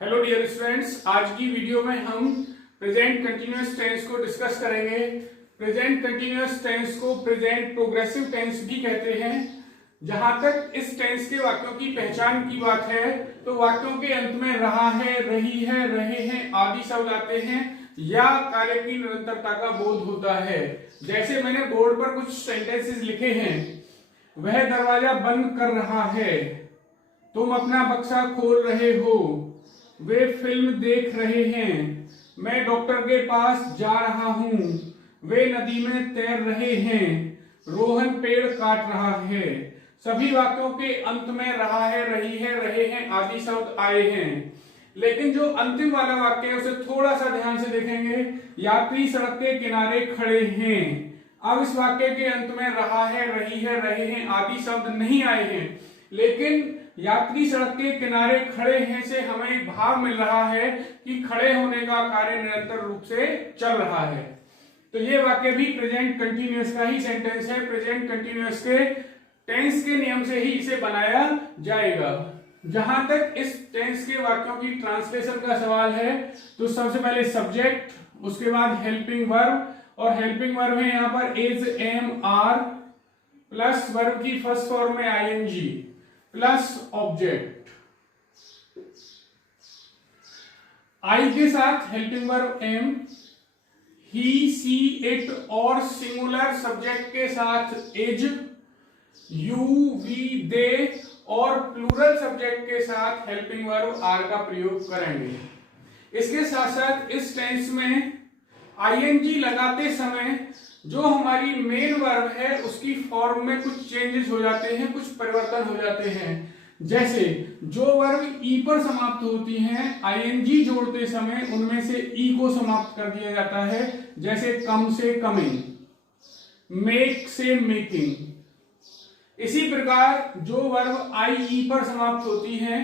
Hello dear students, आज की video में हम प्रेजेंट कंटिन्यूअस टेंस को डिस्कस करेंगे। प्रेजेंट कंटिन्यूअस टेंस को प्रेजेंट प्रोग्रेसिव टेंस भी कहते हैं। जहां तक इस टेंस के वाक्यों की पहचान की बात है तो वाक्यों के अंत में रहा है, रही है, रहे हैं आदि शब्द आते हैं या कार्य की निरंतरता का बोध होता है। जैसे मैंने बोर्ड पर कुछ सेंटेंसेस लिखे हैं। वह दरवाजा बंद कर रहा है, तुम अपना बक्सा खोल रहे हो, वे फिल्म देख रहे हैं, मैं डॉक्टर के पास जा रहा हूं, वे नदी में तैर रहे हैं, रोहन पेड़ काट रहा है। सभी वाक्यों के अंत में रहा है, रही है, रहे हैं आदि शब्द आए हैं। लेकिन जो अंतिम वाला वाक्य है उसे थोड़ा सा ध्यान से देखेंगे। यात्री सड़क के किनारे खड़े हैं। अब इस वाक्य के अंत में रहा है, रही है, रहे हैं आदि शब्द नहीं आए हैं, लेकिन यात्री सड़क के किनारे खड़े हैं से हमें एक भाव मिल रहा है कि खड़े होने का कार्य निरंतर रूप से चल रहा है। तो ये वाक्य भी प्रेजेंट कंटिन्यूअस का ही सेंटेंस है। प्रेजेंट कंटिन्यूअस के टेंस के नियम से ही इसे बनाया जाएगा। जहां तक इस टेंस के वाक्यों की ट्रांसलेशन का सवाल है तो सबसे पहले सब्जेक्ट, उसके बाद हेल्पिंग वर्ब, और हेल्पिंग वर्ब है यहाँ पर is, am, are plus verb की फर्स्ट फॉर्म में आईएनजी प्लस ऑब्जेक्ट। आई के साथ helping verb am, he, she, it और सिंगुलर सब्जेक्ट के साथ इज, यू, वी, दे और प्लूरल सब्जेक्ट के साथ हेल्पिंग वर्ब आर का प्रयोग करेंगे। इसके साथ साथ इस टेंस में आईएनजी लगाते समय जो हमारी मेन वर्ब है उसकी फॉर्म में कुछ चेंजेस हो जाते हैं, कुछ परिवर्तन हो जाते हैं। जैसे जो वर्ब ई पर समाप्त होती हैं, आईएनजी जोड़ते समय उनमें से ई को समाप्त कर दिया जाता है। जैसे कम से कमिंग, मेक से मेकिंग। इसी प्रकार जो वर्ब आई ई पर समाप्त होती हैं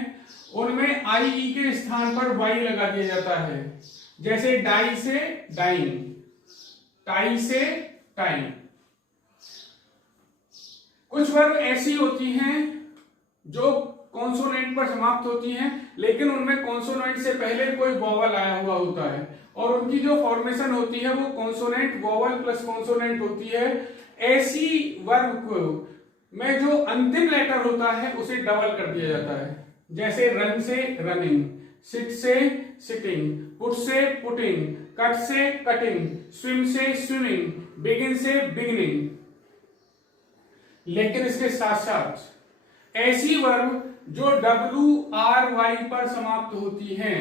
उनमें आई ई के स्थान पर वाई लगा दिया जाता है। जैसे डाई से डाइंग, टाई से टाइम। कुछ वर्ब ऐसी होती हैं जो कॉन्सोनेंट पर समाप्त होती हैं, लेकिन उनमें कॉन्सोनेंट से पहले कोई वॉवल आया हुआ होता है और उनकी जो फॉर्मेशन होती है वो कॉन्सोनेंट वॉवल प्लस कॉन्सोनेंट होती है। ऐसी वर्ब को में जो अंतिम लेटर होता है उसे डबल कर दिया जाता है। जैसे रन से रनिंग, सिट से सिटिंग, पुट से पुटिंग, कट से कटिंग, स्विम से स्विमिंग, बिगिन से बिगिनिंग। लेकिन इसके साथ साथ ऐसी वर्ब जो WRY पर समाप्त होती हैं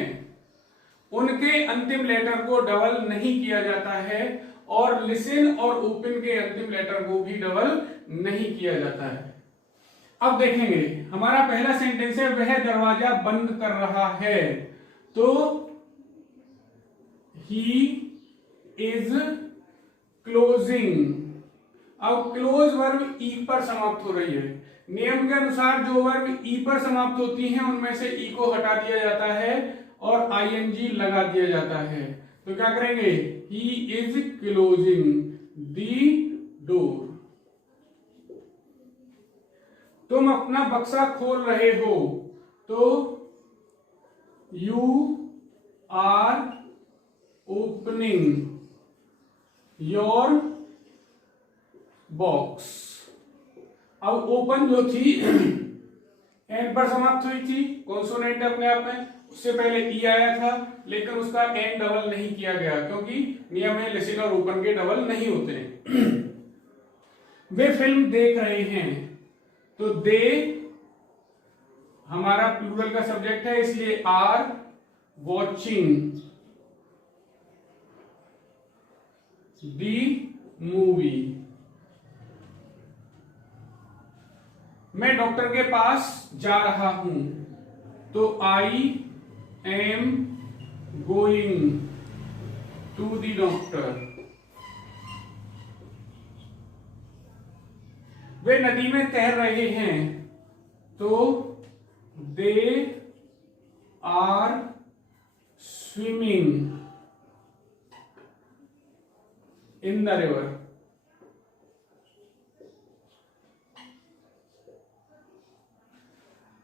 उनके अंतिम लेटर को डबल नहीं किया जाता है और लिसन और ओपन के अंतिम लेटर को भी डबल नहीं किया जाता है। अब देखेंगे, हमारा पहला सेंटेंस है वह दरवाजा बंद कर रहा है, तो he is closing। अब क्लोज वर्ब ई पर समाप्त हो रही है। नियम के अनुसार जो वर्ब ई पर समाप्त होती हैं उनमें से ई को हटा दिया जाता है और आईएनजी लगा दिया जाता है। तो क्या करेंगे, he is closing the door। तुम अपना बक्सा खोल रहे हो, तो you are opening your box। अब ओपन जो थी एन पर समाप्त हुई थी, कॉन्सोनेंट अपने आप में, उससे पहले ई आया था लेकिन उसका एन डबल नहीं किया गया क्योंकि नियम है लिसन और ओपन के डबल नहीं होते हैं। वे फिल्म देख रहे हैं, तो दे हमारा प्लूरल का सब्जेक्ट है इसलिए आर वॉचिंग दी मूवी। मैं डॉक्टर के पास जा रहा हूं, तो I am going to the doctor. वे नदी में तैर रहे हैं, तो they are swimming in the river.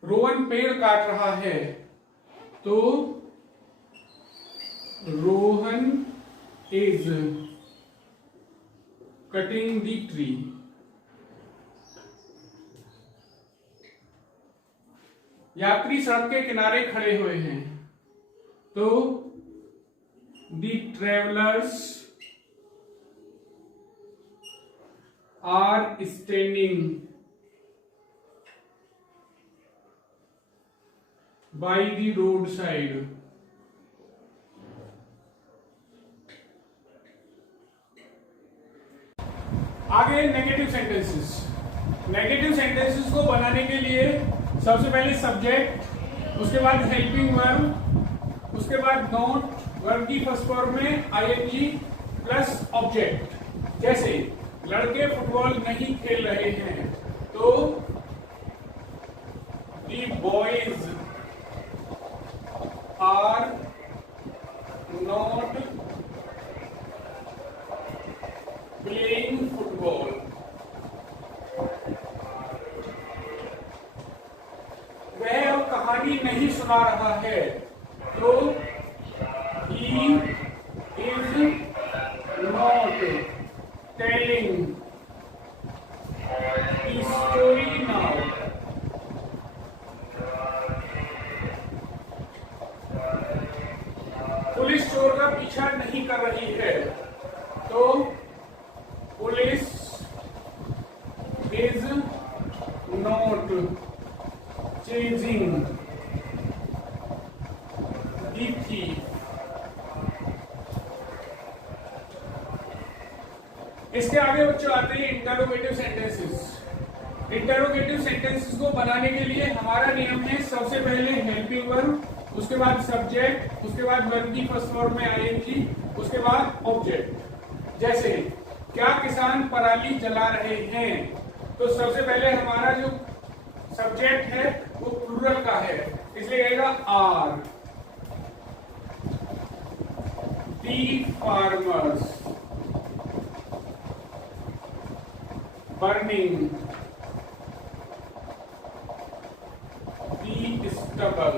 Rohan पेड़ काट रहा है, तो Rohan is cutting the tree. यात्री सड़क के किनारे खड़े हुए हैं, तो the travellers are standing by the road side. आगे नेगेटिव सेंटेंसेस। नेगेटिव सेंटेंसेस को बनाने के लिए सबसे पहले सब्जेक्ट, उसके बाद हेल्पिंग वर्ब, उसके बाद नोट, वर्ब की फर्स्ट फॉर्म में आईएनजी प्लस ऑब्जेक्ट। जैसे लड़के फुटबॉल नहीं खेल रहे हैं, तो the boys are not playing football. वह अब कहानी नहीं सुना रहा है, तो he is not telling the story now। Police चोर का पीछा नहीं कर रही है, तो police is not chasing the thief। इसके आगे बच्चों आते हैं इंटरोगेटिव सेंटेंसेस। इंटरोगेटिव सेंटेंसेस को बनाने के लिए हमारा नियम है सबसे पहले हेल्पिंग वर्ब, उसके बाद सब्जेक्ट, उसके बाद वर्ब की फर्स्ट फॉर्म में आईएनजी, उसके बाद ऑब्जेक्ट। जैसे क्या किसान पराली जला रहे हैं, तो सबसे पहले हमारा जो सब्जेक्ट है वो प्लूरल का है, इसलिए आएगा are. The farmers burning the stubble.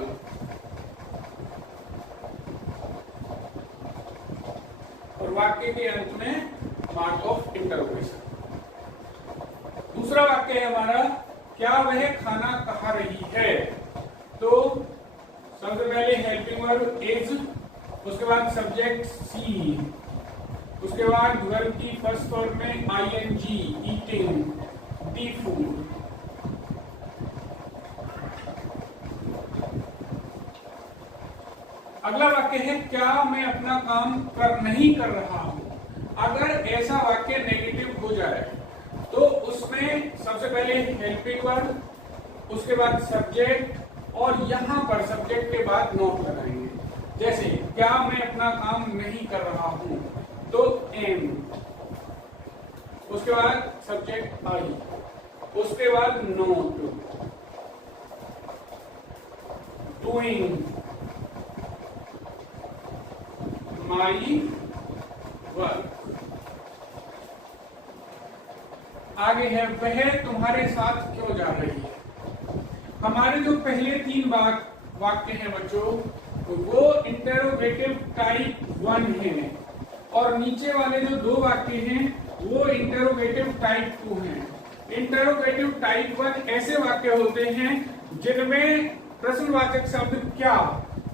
और वाक्य के अंत में मार्क ऑफ इंटरोगेशन। दूसरा वाक्य है हमारा, क्या वह खाना खा रही है, तो सबसे पहले हेल्पिंग वर्ब इज, उसके बाद सब्जेक्ट सी, उसके बाद वर्ब की फर्स्ट फॉर्म में आईएनजी ईटिंग दी फूड। अगला वाक्य है, क्या मैं अपना काम नहीं कर रहा हूं। अगर ऐसा वाक्य नेगेटिव हो जाए तो उसमें सबसे पहले हेल्पिंग वर्ब, उसके बाद सब्जेक्ट, और यहां पर सब्जेक्ट के बाद नोट लगाएंगे। जैसे क्या मैं अपना काम नहीं कर रहा हूं, तो एम, उसके बाद सब्जेक्ट आई, उसके बाद नोट, डूइंग माई वर्क। आगे है, वह तुम्हारे साथ क्यों जा रही है। हमारे जो पहले तीन वाक्य हैं बच्चों, वो इंटरोगेटिव टाइप 1 है, और नीचे वाले जो दो वाक्य हैं वो इंटरोगेटिव टाइप 2 हैं। इंटरोगेटिव टाइप 1 ऐसे वाक्य होते हैं जिनमें प्रश्नवाचक शब्द क्या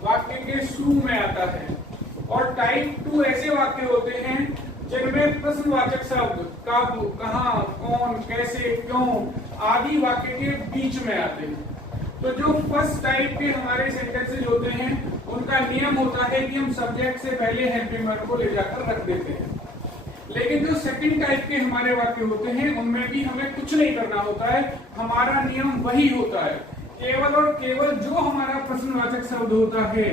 वाक्य के शुरू में आता है, और टाइप 2 ऐसे वाक्य होते हैं जिनमें प्रश्नवाचक शब्द कब, कहां, कौन, कैसे, क्यों आदि वाक्य के बीच में आते हैं। तो जो फर्स्ट टाइप के हमारे सेंटेंसेज होते हैं उनका नियम होता है कि हम सब्जेक्ट से पहले हेल्पिंग वर्ब को ले जाकर रख देते हैं, लेकिन जो सेकंड टाइप के हमारे वाक्य होते हैं उनमें भी हमें कुछ नहीं करना होता है। हमारा नियम वही होता है, केवल और केवल जो हमारा प्रश्नवाचक शब्द होता है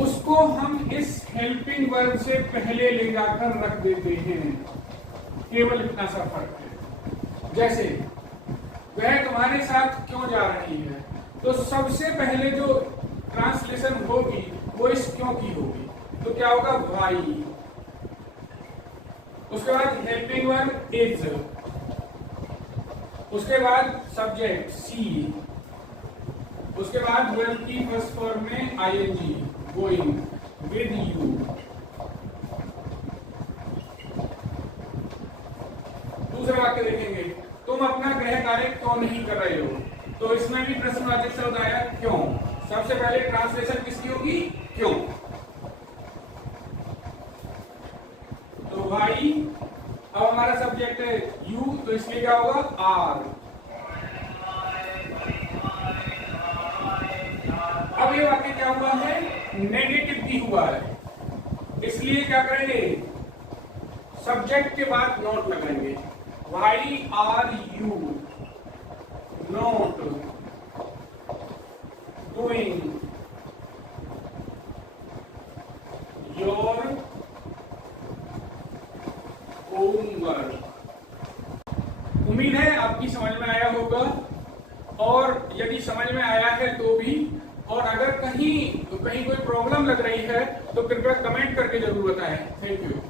उसको हम इस हेल्पिंग वर्ब से पहले ले जाकर रख देते हैं, केवल इतना सा फर्क है। जैसे वह तुम्हारे साथ क्यों जा रही है, तो सबसे पहले जो ट्रांसलेशन होगी वो इस क्यों की होगी, तो क्या होगा वाई, उसके बाद हेल्पिंग वर्ब इज, उसके बाद सब्जेक्ट सी, उसके बाद वर्ब की फर्स्ट फॉर्म में आईएनजी गोइंग, with you। दूसरा वाक्य देखेंगे, तुम अपना गृह कार्य क्यों नहीं कर रहे हो? तो इसमें भी प्रश्नवाचक शब्द आया क्यों। सबसे पहले ट्रांसलेशन किसकी होगी? क्यों। तो भाई अब हमारा सब्जेक्ट है यू, तो इसलिए क्या होगा? आर। अब ये वाक्य क्या हुआ है? नेगेटिव भी हुआ है, इसलिए क्या करेंगे? सब्जेक्ट के बाद नोट लगाएंगे। Why are you not doing your homework? उम्मीद है आपकी समझ में आया होगा, और यदि समझ में आया है तो भी, और अगर कहीं कोई प्रॉब्लम लग रही है तो कृपया कमेंट करके जरूर बताएं। Thank you.